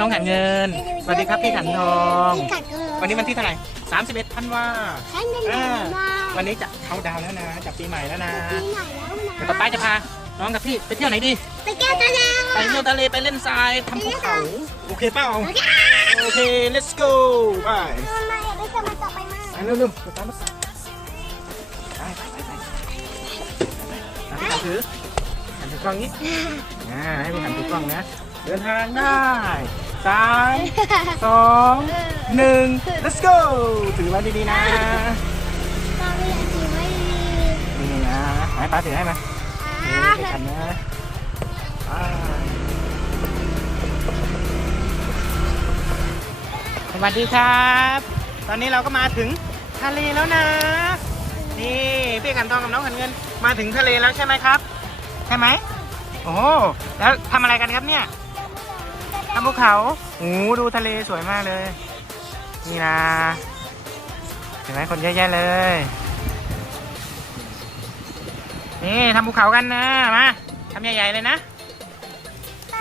น้องขันเงิน สวัสดีครับพี่ขันทองพี่ขันทอง วันนี้วันที่เท่าไหร่31ธันวาฉันเป็นหอ่านูมาวันนี้จะเข้าดาวน์แล้วนะจับปีใหม่แล้วนะปีไหนแล้วนะเดี๋ยวป๊าป้าจะพาน้องกับพี่ไปเที่ยวไหนดีไปแก้ตาแดงไปเที่ยวทะเลไปเล่นทรายทำภูเขาโอเคเปล่าโอเค let's go ไปทำไมไม่จะมาต่อไปมาไปเร็วๆไปตามมาไปไปไปไปไปไปถือหันถือกล้องนี้อ่าให้พี่หันถือกล้องนะเดินทางได้ สามสองหนึ่ง let's go ถือไว้ดีๆนะตอนนี้ถือไม่ดีนี่นะให้ป้าถือให้มาอ่านี่ไปกันนะไปสวัสดีครับ ตอนนี้เราก็มาถึงทะเลแล้วนะ นี่พี่ขันทองกับน้องขันเงินมาถึงทะเลแล้วใช่ไหมครับ ใช่ไหมโอ้โหแล้วทำอะไรกันครับเนี่ย ทำภูเขาโอ้โหดูทะเลสวยมากเลย นี่นะเห็นไหมคนเยอะแยะเลย นี่ทำภูเขากันนะ มาทำใหญ่ๆเลยนะ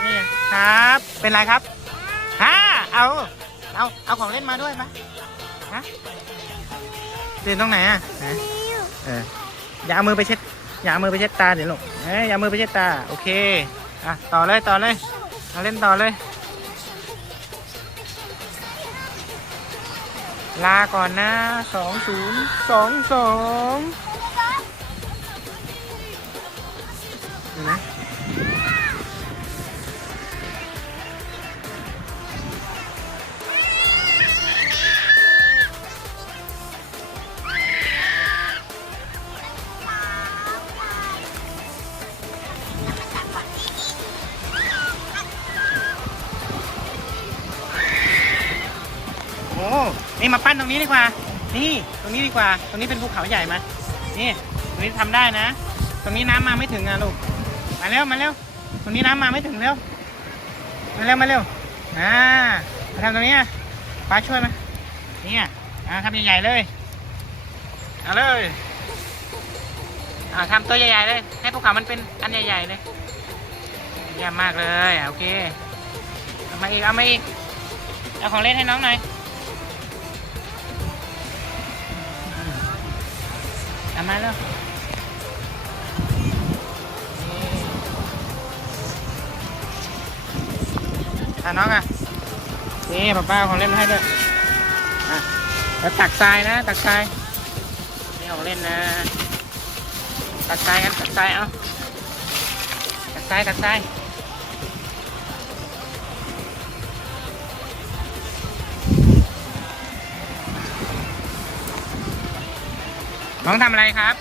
นี่ครับ เป็นไรครับฮะเอา เอา เอาของเล่นมาด้วยปะฮะเรียนตรงไหนอะเอออย่าเอามือไปเช็ด อย่าเอามือไปเช็ดตาเดี๋ยวลูกเอ้ยอย่าเอามือไปเช็ดตา โอเค อะ ต่อเลย ต่อเลย เอาเล่นต่อเลย ลาก่อนนะสองศูนย์สองสอง นี่มาปั้นตรงนี้ดีกว่า นี่ตรงนี้ดีกว่า ตรงนี้เป็นภูเขาใหญ่มานี่ตรงนี้ทำได้นะ ตรงนี้น้ำมาไม่ถึงอะลูก มาเร็วมาเร็ว ตรงนี้น้ำมาไม่ถึงเร็ว มาเร็วมาเร็ว อ่ามาทำตรงนี้ป้าช่วยไหมนี่อะอ่าทำใหญ่ๆเลย เอาเลยอ่าทำตัวใหญ่ๆเลย ให้ภูเขามันเป็นอันใหญ่ๆเลยเยี่ยมมากเลย โอเค เอามาอีก เอามาอีก เอาของเล่นให้น้องหน่อย อามาแล้วอะน้องอะ นี่ป้าป้าของเล่นให้ด้วยอะแล้วตักทรายนะ ตักทรายนี่ของเล่นนะ ตักทรายกันตักทรายเอาตักทรายตักทราย น้องทำอะไรครับ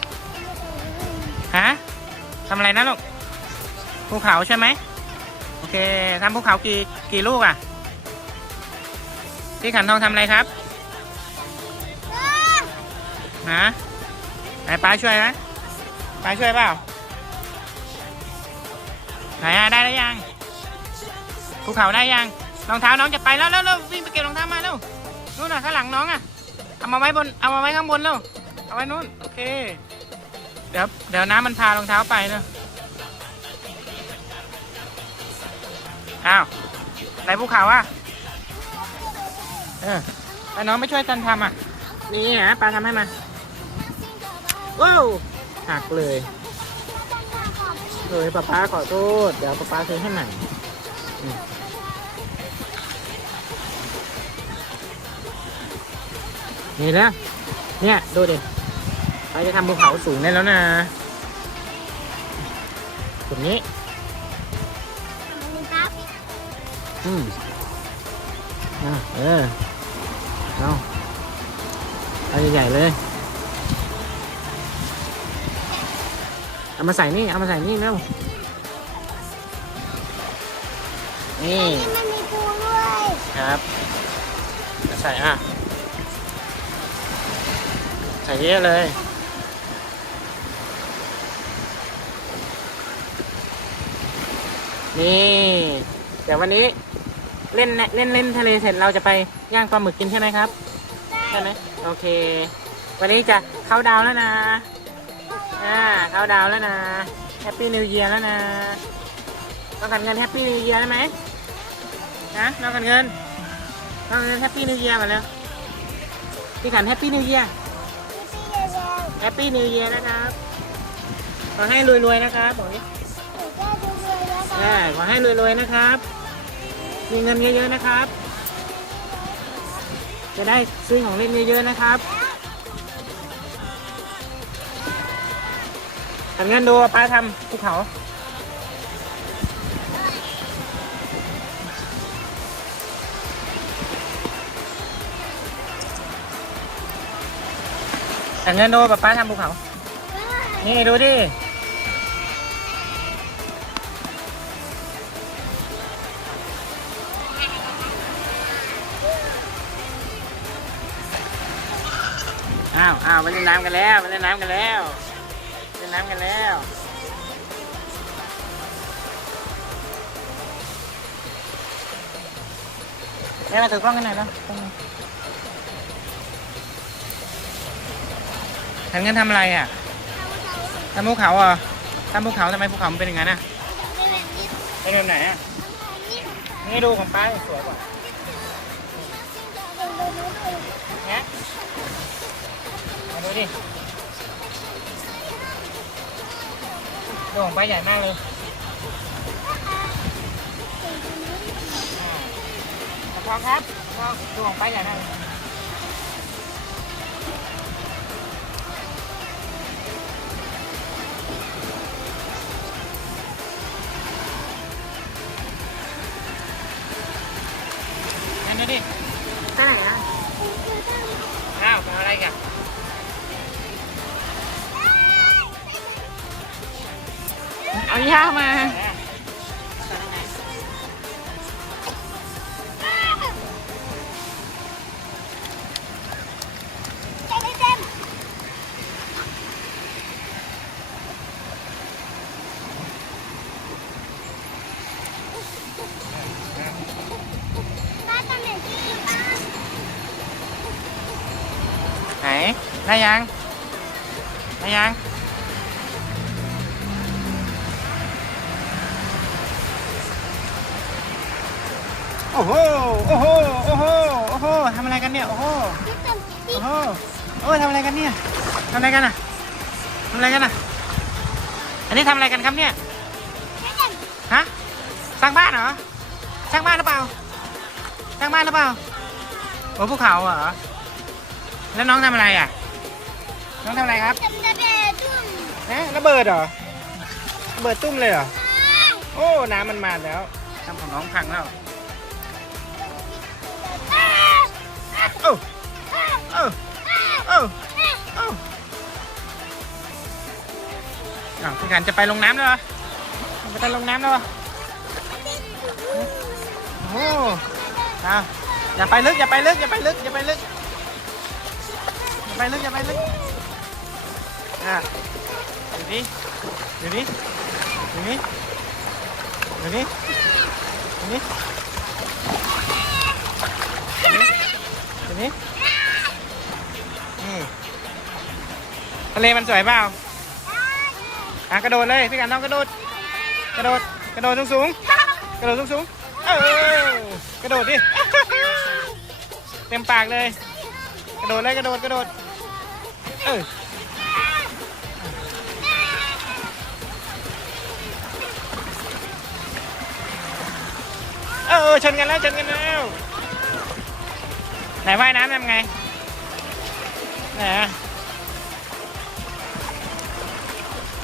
ฮะทำอะไรนะลูก ภูเขาใช่ไหม โอเคทำภูเขากี่กี่ลูกอะ พี่ขันทองทำอะไรครับ ฮะไหนป้าช่วยไหมป้าช่วยเปล่า ไหนอะได้แล้วยัง ภูเขาได้ยัง รองเท้าน้องจะไปแล้วแล้ววิ่งไปเก็บรองเท้ามาเร็วนู่นน่ะข้างหลังน้องอะ เอามาไว้บน เอามาไว้ข้างบนเร็ว เอาไว้นู่นโอเค เดี๋ยวเดี๋ยวน้ำมันพารองเท้าไปเนอะอ้าวไหนภูเขาอะเออแต่น้องไม่ช่วยตันทำอะ นี่ฮะปลาทำให้มาว้าวหักเลยเลยป้าป้าขอโทษ เดี๋ยวป้าป้าซื้อให้ใหม่อืมนี่แล้วเนี่ย ดูดิ ไปจะทำภูเขาสูงได้แล้วนะตรงนี้ครับอืมอะเออเอาเอาใหญ่ๆเลย เอามาใส่นี่ เอามาใส่นี่เร็วนี่มันมีปูด้วยครับเอาใส่อะ ใส่เยอะเลย นี่เดี๋ยววันนี้เล่นเล่นเล่นทะเลเสร็จเราจะไปย่างปลาหมึกกินใช่ไหมครับใช่ไหมโอเค วันนี้จะเข้าดาวน์แล้วนะอ่าเข้าดาวน์แล้วนะแฮปปี้นิวเยียร์แล้วนะต้องการเงินแฮปปี้นิวเยียร์ได้ไหมนะน้องกันเงินน้องกันเงินแฮปปี้นิวเยียร์มาแล้วพี่ขันแฮปปี้นิวเยียร์พี่เยาวแฮปปี้นิวเยียร์นะครับขอให้รวยๆนะครับบอกดิหนูก็ดูเลย แล้วใช่ขอให้รวยๆนะครับ มีเงินเยอะๆนะครับ จะได้ซื้อของเล่นเยอะๆนะครับทำเงินดูป้าทำภูเขาทำเงินดูป้าป้าทำภูเขา นี่ดูดิ อ้าวอ้าวมาเล่นน้ำกันแล้วมาเล่นน้ำกันแล้วเล่นน้ำกันแล้วแม่มาถือกล้องกันหน่อยแล้วทำเงินทำอะไรอะทำภูเขาเหรอทำภูเขาทำไมภูเขามันเป็นอย่างนั้นอะไม่แบบนี้เป็นแบบไหนอะนี่ดูของป้าสวยกว่าแฮะมา ดูดิดูของป้าใหญ่มากเลยอ่าพอครับพอดูของป้าใหญ่มากเลยนั่นดูดิไปไหนอะอ้าวไปเอาอะไรกัน เอาย่ามาไหนได้ยังได้ยัง โอ้โห โอ้โห โอ้โห โอ้โหทำอะไรกันเนี่ย โอ้โห โอ้โหโอ้ยทำอะไรกันเนี่ยทำอะไรกันอะทำอะไรกันอะ อันนี้ทำอะไรกันครับเนี่ย ฮะ สร้างบ้านเหรอ สร้างบ้านหรือเปล่า สร้างบ้านหรือเปล่า โอ้ภูเขาเหรอ แล้วน้องทำอะไรอะ น้องทำอะไรครับเอ๊ะระเบิดเหรอ ระเบิดตุ้มเลยเหรอ โอ้ น้ำมันมาแล้วทำของน้องพังแล้ว โอ้โอ้โอ้อ้าวพี่ขันจะไปลงน้ำแล้วเหรอจะไปลงน้ำแล้วเหรอโอ้โหอ้าวอย่าไปลึกอย่าไปลึกอย่าไปลึกอย่าไปลึกอย่าไปลึกอย่าไปลึกอะเดี๋ยวนี้เดี๋ยวนี้เดี๋ยวนี้เดี๋ยวนี้เดี๋ยวนี้เดี๋ยวนี้เดี๋ยวนี้นี่ ทะเลมันสวยเปล่าอะกระโดดเลยพี่กันต้องกระโดด กระโดด กระโดดสูงสูงกระโดดสูงสูงเออกระโดดดิ เต็มปากเลย กระโดดเลยกระโดดกระโดด เออเออเออชนกันแล้วชนกันแล้วไหนว่ายน้ำทำไงไหน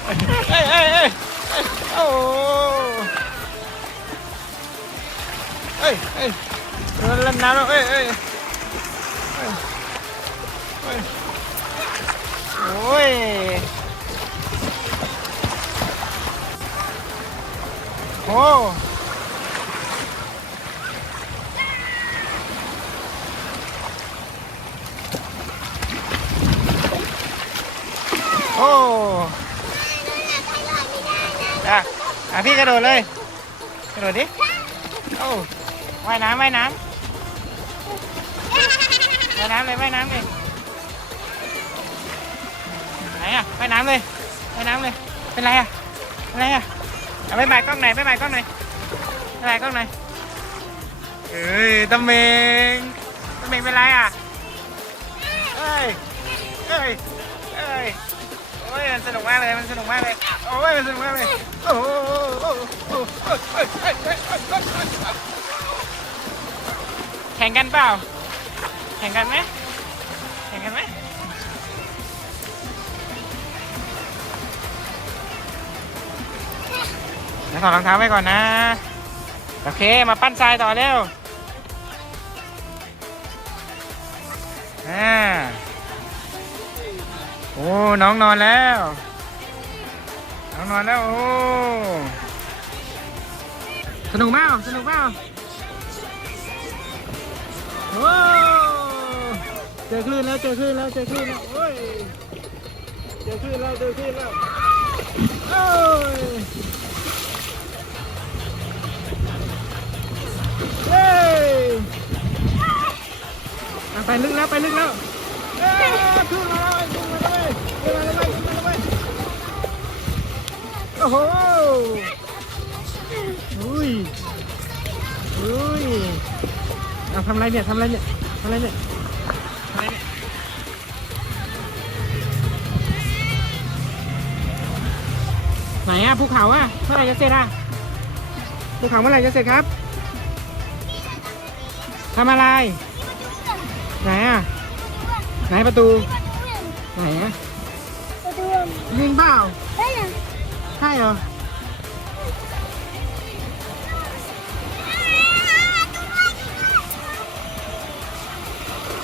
อะเอ้ยเอ้ยเอ้ยเอ้ อะพี่กระโดดเลย กระโดดดิโอ้ว่ายน้ำว่ายน้ำว่ายน้ำเลยว่ายน้ำเลยไหนอะว่ายน้ำเลยว่ายน้ำเลย เป็นไรอะเป็นไรอะเอาไปบ่ายกล้องไหนไปบ่ายกล้องไหนไปบ่ายกล้องไหนเอ้ยตะเมงตะเมงเป็นไรอะเอ้ยเอ้ยเอ้ย อ้ยมันสนุกมากเลย มันสนุกมากเลย โอ้ยมันสนุกมากเลย โอ้โหโอ้โหโอ้โหเอ้ยเอ้ยเอ้ยเอ้ยเอ้ยเอ้ยเอ้ยแข่งกันเปล่า แข่งกันไหมแข่งกันไหมเดี๋ยวถอดรองเท้าไว้ก่อนนะ โอเค มาปั้นทรายต่อเร็วอ่า โอ้น้องนอนแล้ว น้องนอนแล้วโอ้สนุกมากสนุกมากโอ้เจอคลื่นแล้วเจอคลื่นแล้วเจอคลื่นแล้วโอ้ยเจอคลื่นแล้วเจอคลื่นแล้วโอ้ยเฮ้ยไปลึกแล้วไปลึกแล้วเอ้ยขึ้นแล้ว อ้โหอุ้ยอุ้ยเอาทำอะไรเนี่ยทำอะไรเนี่ยทำอะไรเนี่ยทำอะไรเนี่ยไหนอะภูเขาอะเมื่อไหร่จะเสร็จอะภูเขาเมื่อไหร่จะเสร็จครับทำอะไร ไหนอะไหนประตู ไหนอะประตูยิงเปล่า เฮ้ยนะใช่เหรอ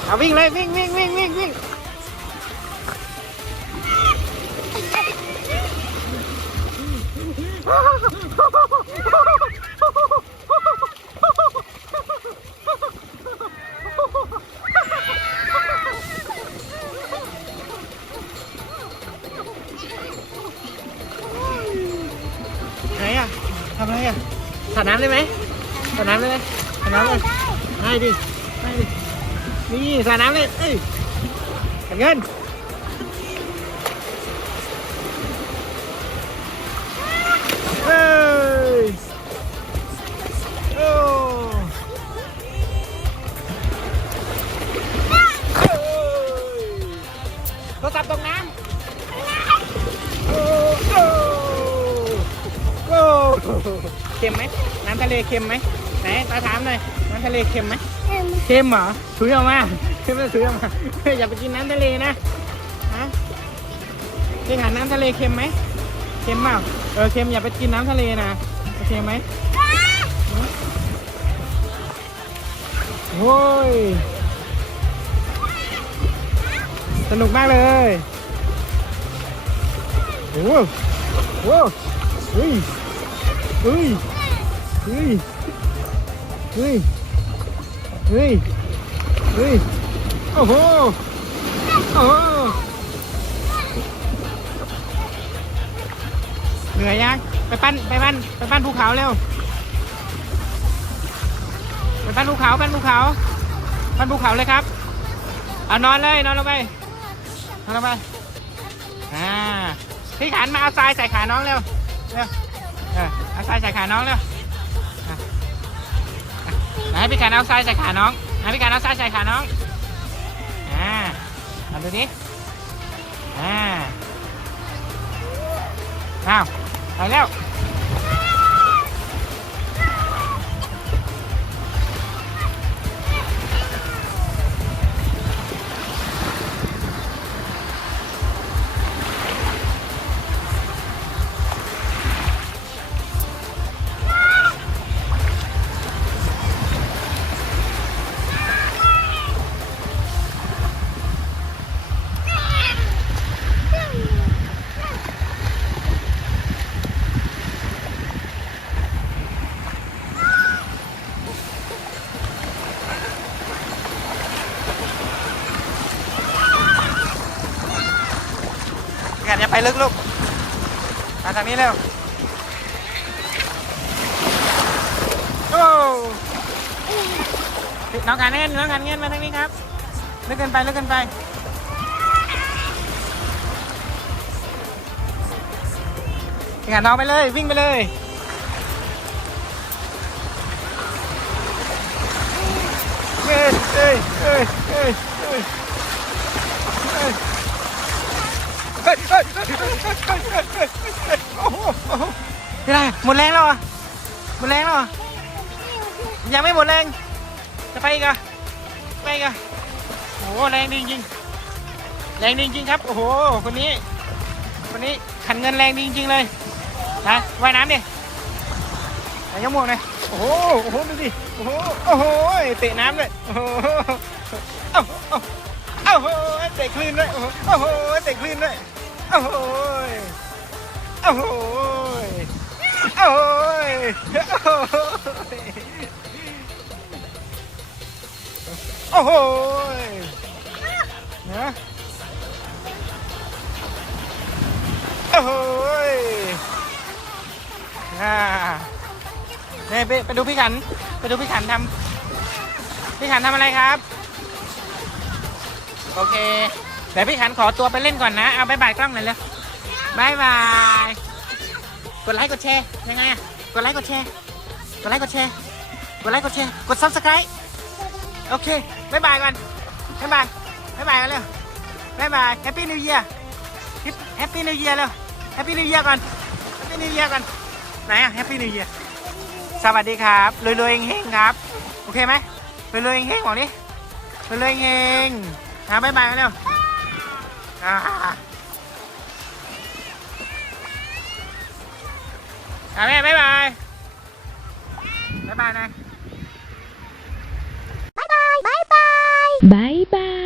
เอาวิ่งเลยวิ่งวิ่งวิ่งวิ่งวิ่งไหน ทำอะไรอะสาดน้ำได้ไหมสาดน้ำได้ไหมสาดน้ำเลยให้ดิให้ดินี่สาดน้ำเลยเอ้ยเก็บเงิน เค็มไหมน้ำทะเลเค็มไหมไหนตาถามหน่อยน้ำทะเลเค็มไหมเอ็มเค็มเหรอถุยออกมาเค็มแล้วถุยออกมาอย่าไปกินน้ำทะเลนะฮะพี่หาน้ำทะเลเค็มไหมเค็มเปล่าเออเค็มอย่าไปกินน้ำทะเลนะโอเคไหมโอ้ยสนุกมากเลยโอ้โหโอ้โห เฮ้ยเฮ้ย เฮ้ย เฮ้ย เฮ้ย เฮ้ย โอ้โห โอ้โห เหนื่อยยัง ไปปั้น ไปปั้น ไปปั้นภูเขาเร็ว ไปปั้นภูเขา ปั้นภูเขา ปั้นภูเขาเลยครับ เอานอนเลย นอนลงไป นอนลงไป อ่าพี่ขันมาเอาทรายใส่ขาน้องเร็ว เร็ว เออเอาทรายใส่ขาน้องเร็วให้พี่การเอาทรายใส่ขาน้องให้พี่การเอาทรายใส่ขาน้องอ่าเอาดูดิอ่าอ้าวไปแล้ว อย่าไปลึกลูกมาทางนี้เร็วโอ้น้องการเงินน้องการเงินมาทางนี้ครับลึกเกินไปลึกเกินไปพี่าน้องไปเลยวิ่งไปเลยเอ้ยเอ้ยเอ้ยเเป็นไรหมดแรงแล้วเหรอะหมดแรงแล้วเหรอะยังไม่หมดแรง จะไปอีกเหรอะไปอีกเหรอะโอ้โหแรงดีจริงๆแรงดีจริงๆครับ โอ้โหคนนี้ คนนี้ขันเงินแรงดีจริงๆเลยนะว่ายน้ำดิไหนยกหมวกหน่อยโอ้โหโอ้โหดูดิโอ้โหโอ้โหเตะน้ำเลยโอ้โหเอ้าเอ้าเอ้าโอ้โหเตะคลื่นด้วยโอ้โหโอ้โหเตะคลื่นด้วย โอ้โหโอ้โหโอ้โหโอ้โหโอ้โหนะโอ้โหอ่าเนี่ยไปไปดูพี่ขัน ไปดูพี่ขันทำพี่ขันทำอะไรครับ โอเค เดี๋ยวพี่ขันขอตัวไปเล่นก่อนนะ เอาบายบายกล้องหน่อยเร็วบายบาย กดไลค์กดแชร์ยังไงอะกดไลค์กดแชร์ กดไลค์กดแชร์ กดไลค์กดแชร์ กดซับสไครต์โอเคบายบายก่อนบายบายบายบายกันเร็วบายบายแฮปปี้นิวเยียร์แฮปปี้นิวเยียร์เร็วแฮปปี้นิวเยียร์ก่อนแฮปปี้นิวเยียร์ก่อนไหนอะแฮปปี้นิวเยียร์สวัสดีครับรวยรวยๆเฮงๆครับโอเคไหมรวยรวยๆเฮงๆบอกดิรวยรวยๆเฮงๆนะบายบายกันเร็ว à. à mẹ bye bye bye. Bye này bye bye bye bye. Bye bye.